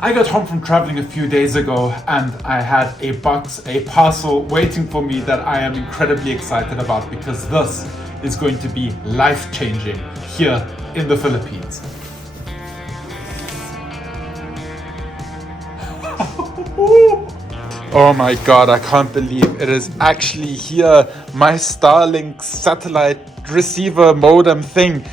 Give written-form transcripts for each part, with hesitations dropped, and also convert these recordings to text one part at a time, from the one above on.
I got home from traveling a few days ago and I had a parcel waiting for me that I am incredibly excited about because this is going to be life-changing here in the Philippines. Oh my god, I can't believe it is actually here, my Starlink satellite receiver modem thing.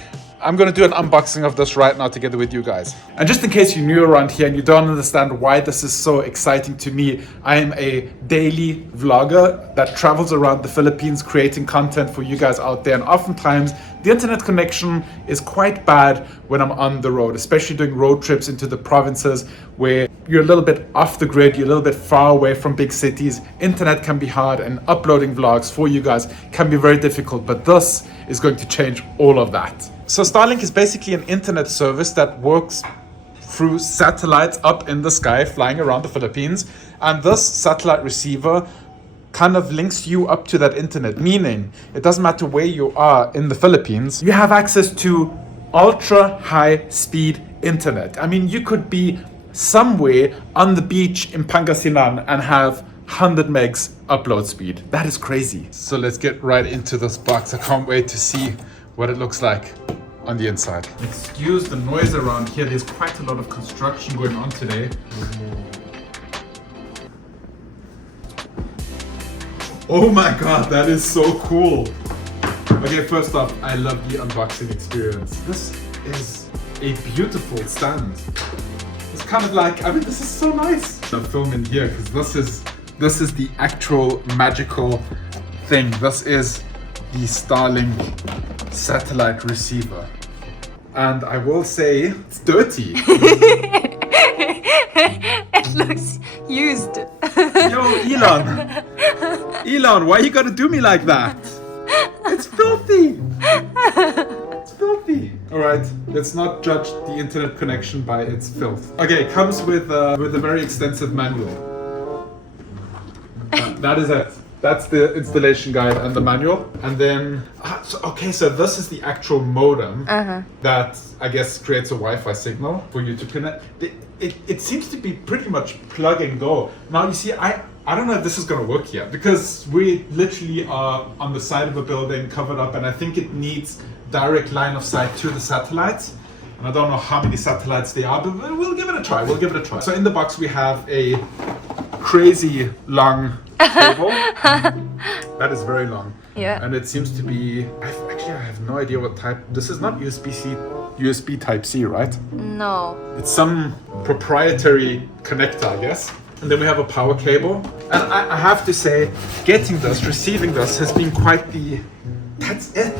I'm gonna do an unboxing of this right now together with you guys. And just in case you're new around here and you don't understand why this is so exciting to me, I am a daily vlogger that travels around the Philippines creating content for you guys out there. And oftentimes the internet connection is quite bad when I'm on the road, especially doing road trips into the provinces where you're a little bit off the grid, you're a little bit far away from big cities. Internet can be hard and uploading vlogs for you guys can be very difficult, but this is going to change all of that. So Starlink is basically an internet service that works through satellites up in the sky flying around the Philippines. And this satellite receiver kind of links you up to that internet, meaning it doesn't matter where you are in the Philippines, you have access to ultra high speed internet. I mean, you could be somewhere on the beach in Pangasinan and have 100 megs upload speed. That is crazy. So let's get right into this box. I can't wait to see what it looks like on the inside. Excuse the noise around here. There's quite a lot of construction going on today. Oh my god, that is so cool. Okay, first off, I love the unboxing experience. This is a beautiful stand. It's kind of like, I mean, this is so nice. I'm filming here because this is the actual magical thing. This is the Starlink satellite receiver. And I will say, it's dirty. It looks used. Yo, Elon, why you gotta do me like that? It's filthy. It's filthy. All right, let's not judge the internet connection by its filth. Okay, it comes with a very extensive manual. That is it. That's the installation guide and the manual. And then, so this is the actual modem that I guess creates a Wi-Fi signal for you to connect. It seems to be pretty much plug and go. Now you see, I don't know if this is gonna work here because we literally are on the side of a building covered up, and I think it needs direct line of sight to the satellites. And I don't know how many satellites they are, but we'll give it a try. So in the box we have a crazy long cable. That is very long. Yeah. And it seems to be, I have no idea what type. This is not USB type C, right? No. It's some proprietary connector, I guess. And then we have a power cable. And I have to say, receiving this has been quite the, that's it.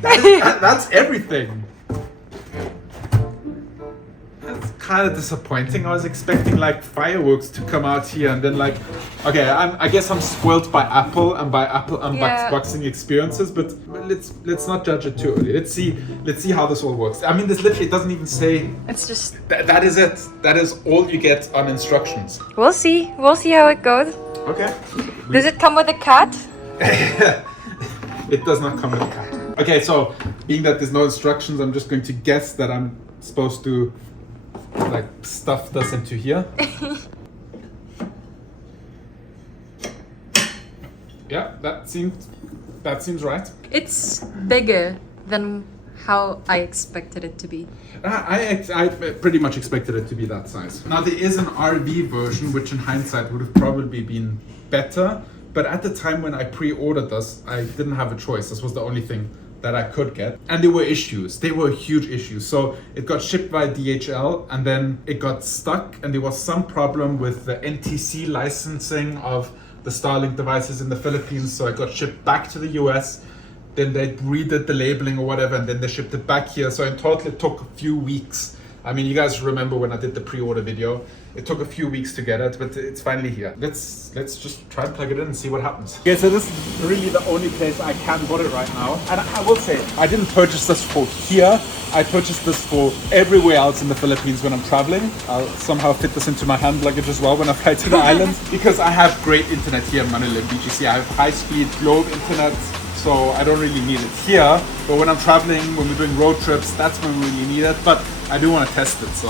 That's everything. Kind of disappointing. I was expecting like fireworks to come out here, and then like, okay, I guess I'm spoiled by Apple and by Apple unboxing experiences, but let's not judge it too early. Let's see how this all works. I mean, this literally doesn't even say. It's just that is it. That is all you get on instructions. We'll see how it goes. Okay. Does it come with a cat? It does not come with a cat. Okay, so being that there's no instructions, I'm just going to guess that I'm supposed to like stuff this into here. Yeah, that seems right. It's bigger than how I expected it to be. I pretty much expected it to be that size. Now there is an RV version, which in hindsight would have probably been better, but at the time when I pre-ordered this, I didn't have a choice. This was the only thing that I could get. And there were issues. They were huge issues. So it got shipped by DHL and then it got stuck, and there was some problem with the NTC licensing of the Starlink devices in the Philippines. So it got shipped back to the US. Then they redid the labeling or whatever, and then they shipped it back here. So in total it took a few weeks. I mean, you guys remember when I did the pre-order video, it took a few weeks to get it, but it's finally here. Let's just try and plug it in and see what happens. Okay, so this is really the only place I can put it right now. And I will say, I didn't purchase this for here. I purchased this for everywhere else in the Philippines when I'm traveling. I'll somehow fit this into my hand luggage as well when I fly to the island, because I have great internet here in Manila, BGC. I have high-speed globe internet, so I don't really need it here. But when I'm traveling, when we're doing road trips, that's when we really need it. But I do want to test it, so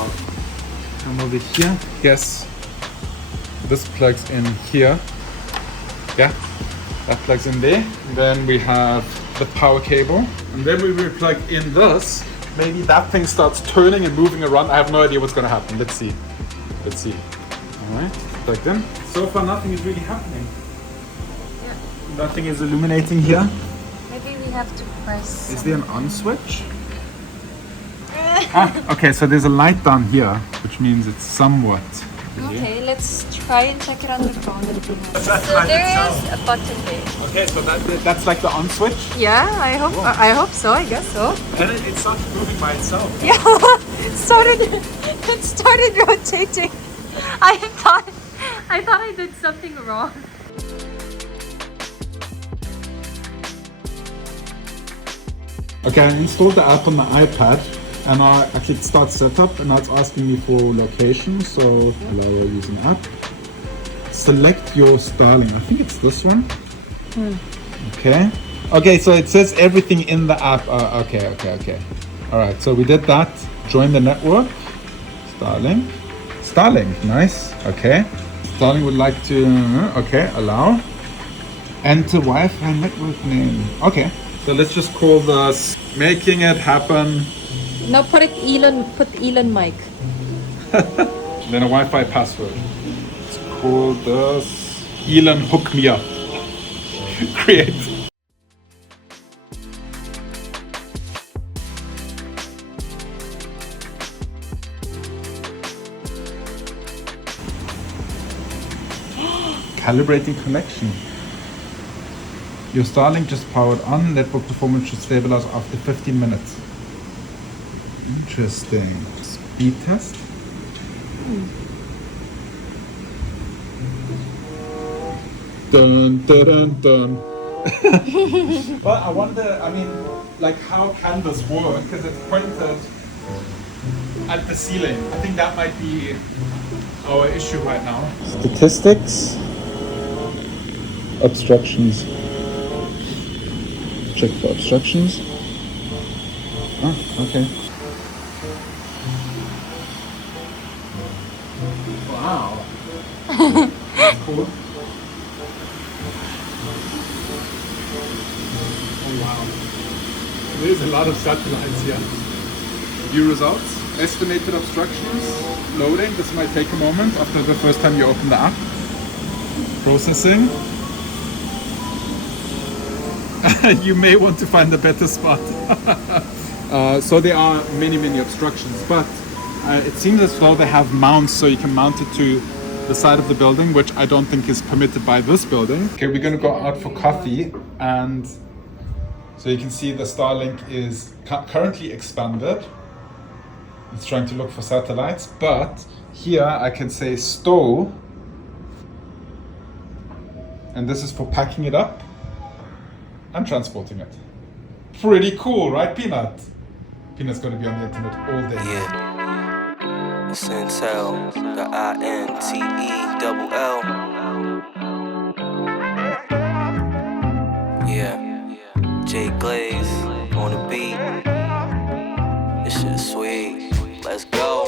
Come over here. Yes, this plugs in here. Yeah, that plugs in there. And then we have the power cable. And then we will plug in this. Maybe that thing starts turning and moving around. I have no idea what's going to happen. Let's see. Let's see. All right, plugged in. So far, nothing is really happening. Yeah. Nothing is illuminating here. Maybe we have to press. Is there an on switch? Okay, so there's a light down here, which means it's somewhat. Okay, let's try and check it on the phone. So right, there is a button there. Okay, so that's like the on switch? Yeah, I hope so. I guess so. And it starts moving by itself. Yeah, it started rotating. I thought I did something wrong. Okay, I installed the app on the iPad and I clicked start setup and now it's asking me for location. So allow using app. Select your Starlink. I think it's this one. Okay. Okay, so it says everything in the app. Okay. All right, so we did that. Join the network. Starlink. Starlink, nice. Okay. Starlink would like to, okay, allow. Enter Wi-Fi network name. Okay. So let's just call this making it happen. No, put Elon Mike. Then a Wi-Fi password. Let's call this Elon hook me up. Create. Calibrating connection. Your Starlink just powered on. Network performance should stabilize after 15 minutes. Interesting. Speed test. Dun dun dun dun. Well, I wonder. I mean, like, how can this work? Because it's pointed at the ceiling. I think that might be our issue right now. Statistics. Obstructions. Check for obstructions. Oh, okay. Wow. That's cool. Oh wow. There's a lot of satellites here. View results. Estimated obstructions. Loading. This might take a moment after the first time you open the app. Processing. You may want to find a better spot. So there are many obstructions, but it seems as though they have mounts so you can mount it to the side of the building, which I don't think is permitted by this building. Okay, we're gonna go out for coffee, and so you can see the Starlink is currently expanded. It's trying to look for satellites, but here I can say stow, and this is for packing it up and transporting it. Pretty cool, right, Peanut? Peanut's gonna be on the internet all day. Yeah. It's Intel, the INTELL. Yeah. Jay Glaze on the beat. This shit is sweet. Let's go.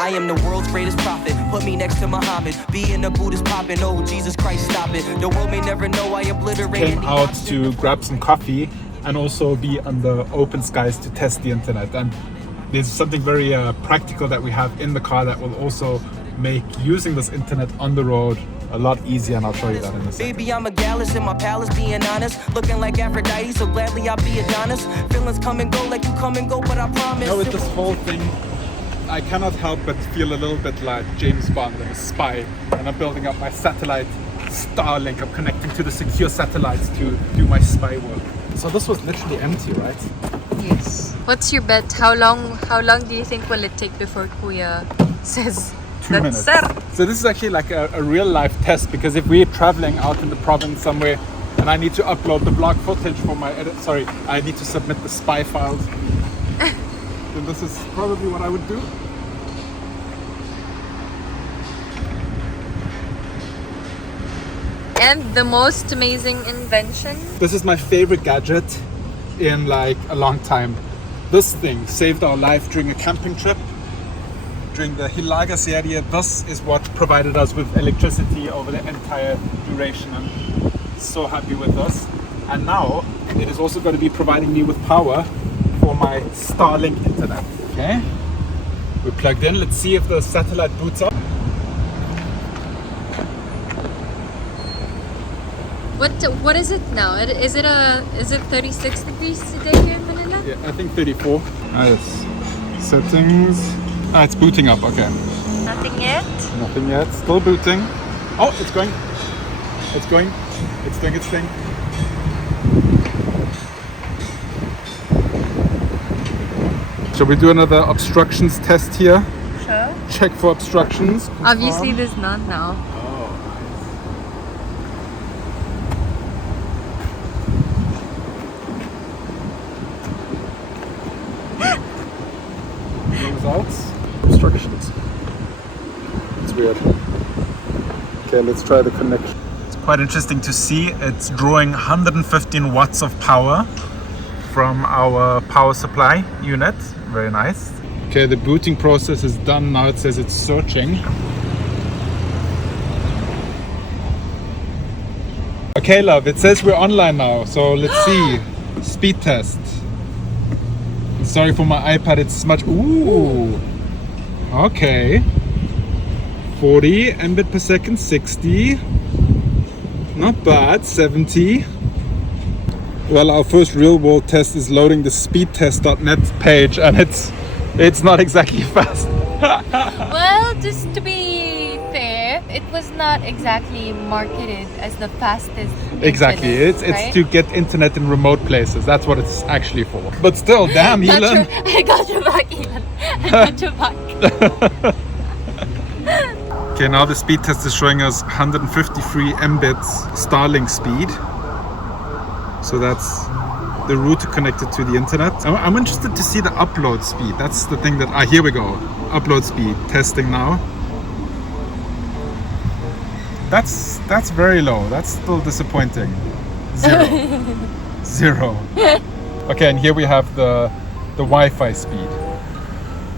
I am the world's greatest prophet. Put me next to Muhammad. Being a Buddhist poppin'. Oh, Jesus Christ, stop it. The world may never know I obliterated. Came out to grab some coffee and also be under open skies to test the internet. And there's something very practical that we have in the car that will also make using this internet on the road a lot easier, and I'll show you that in a second. Baby, I'm a Gallus in my palace, being honest. Looking like Aphrodite, so gladly I'll be Adonis. Feelings come and go like you come and go, but I promise. You know, with this whole thing, I cannot help but feel a little bit like James Bond and a spy. And I'm building up my satellite Starlink. I'm connecting to the secure satellites to do my spy work. So this was literally empty, right? Yes. What's your bet? How long do you think will it take before Kuya says 2 minutes. Sir? So this is actually like a real life test, because if we're traveling out in the province somewhere and I need to upload the blog footage for my I need to submit the spy files, then this is probably what I would do. And the most amazing invention? This is my favorite gadget in like a long time. This thing saved our life during a camping trip during the Hilaga serie, this is what provided us with electricity over the entire duration. I'm so happy with this. And now it is also going to be providing me with power for my Starlink internet. Okay, we're plugged in. Let's see if the satellite boots up. What is it now? Is it 36 degrees today here in Manila? Yeah, I think 34. Nice. Settings. Ah, it's booting up. Okay. Nothing yet. Nothing yet. Still booting. Oh, it's going. It's going. It's doing its thing. Shall we do another obstructions test here? Sure. Check for obstructions. Obviously, there's none now. Results. Obstructions. It's weird. Okay, let's try the connection. It's quite interesting to see. It's drawing 115 watts of power from our power supply unit. Very nice. Okay, the booting process is done now. It says it's searching. Okay, love, it says we're online now. So let's see. Speed test. Sorry for my iPad, it's smudged. Ooh. Okay. 40 Mbit per second, 60. Not bad, 70. Well, our first real world test is loading the speedtest.net page, and it's not exactly fast. Well, just to be fair, it was not exactly marketed as the fastest. Exactly, internet, it's right? to get internet in remote places. That's what it's actually for. But still, damn, Elon. I got your back, Elon. I got your back. Okay, now the speed test is showing us 153 Mbits Starlink speed. So that's the router connected to the internet. I'm interested to see the upload speed. That's the thing that, here we go. Upload speed, testing now. That's very low. That's still disappointing. 0. 0. Okay, and here we have the Wi-Fi speed.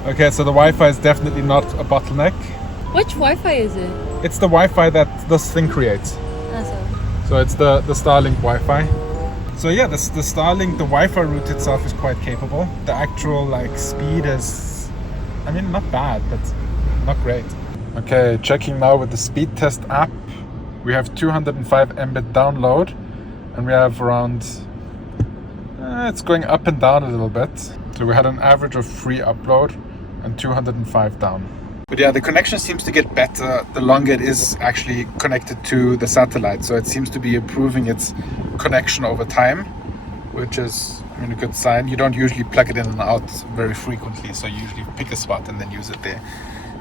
Okay, so the Wi-Fi is definitely not a bottleneck. Which Wi-Fi is it? It's the Wi-Fi that this thing creates. So it's the Starlink Wi-Fi. So yeah, the Starlink, the Wi-Fi route itself is quite capable. The actual speed is, I mean, not bad, but not great. Okay, checking now with the speed test app. We have 205 Mbit download, and we have around, it's going up and down a little bit. So we had an average of 3 upload and 205 down. But yeah, the connection seems to get better the longer it is actually connected to the satellite. So it seems to be improving its connection over time, which is, I mean, a good sign. You don't usually plug it in and out very frequently, so you usually pick a spot and then use it there.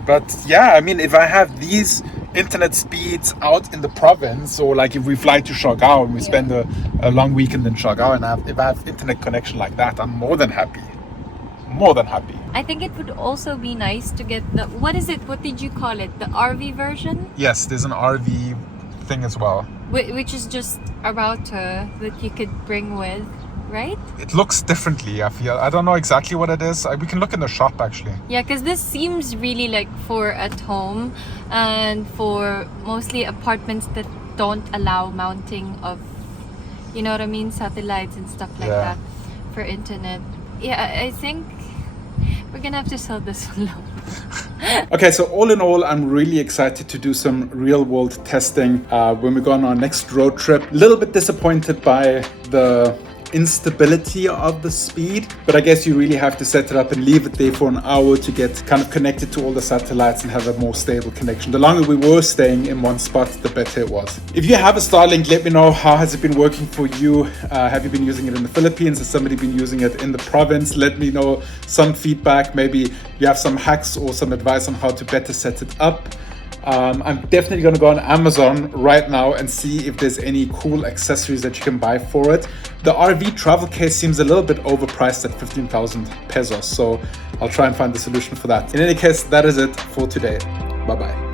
But yeah, I mean, if I have these internet speeds out in the province, or if we fly to Siargao and we spend a long weekend in Siargao, and if I have internet connection like that, I'm more than happy. More than happy. I think it would also be nice to get the, what is it? What did you call it? The RV version? Yes, there's an RV thing as well. Which is just a router that you could bring with, right? It looks differently, I feel. I don't know exactly what it is. We can look in the shop actually. Yeah, because this seems really like for at home and for mostly apartments that don't allow mounting of, you know what I mean, satellites and stuff like that for internet. Yeah, I think we're gonna have to sell this one low. Okay, so all in all, I'm really excited to do some real world testing when we go on our next road trip. A little bit disappointed by the instability of the speed, but I guess you really have to set it up and leave it there for an hour to get kind of connected to all the satellites and have a more stable connection. The longer we were staying in one spot, the better it was. If you have a Starlink, let me know, how has it been working for you? Have you been using it in the Philippines? Has somebody been using it in the province? Let me know some feedback. Maybe you have some hacks or some advice on how to better set it up. I'm definitely going to go on Amazon right now and see if there's any cool accessories that you can buy for it. The RV travel case seems a little bit overpriced at 15,000 pesos, so I'll try and find the solution for that. In any case, that is it for today. Bye bye.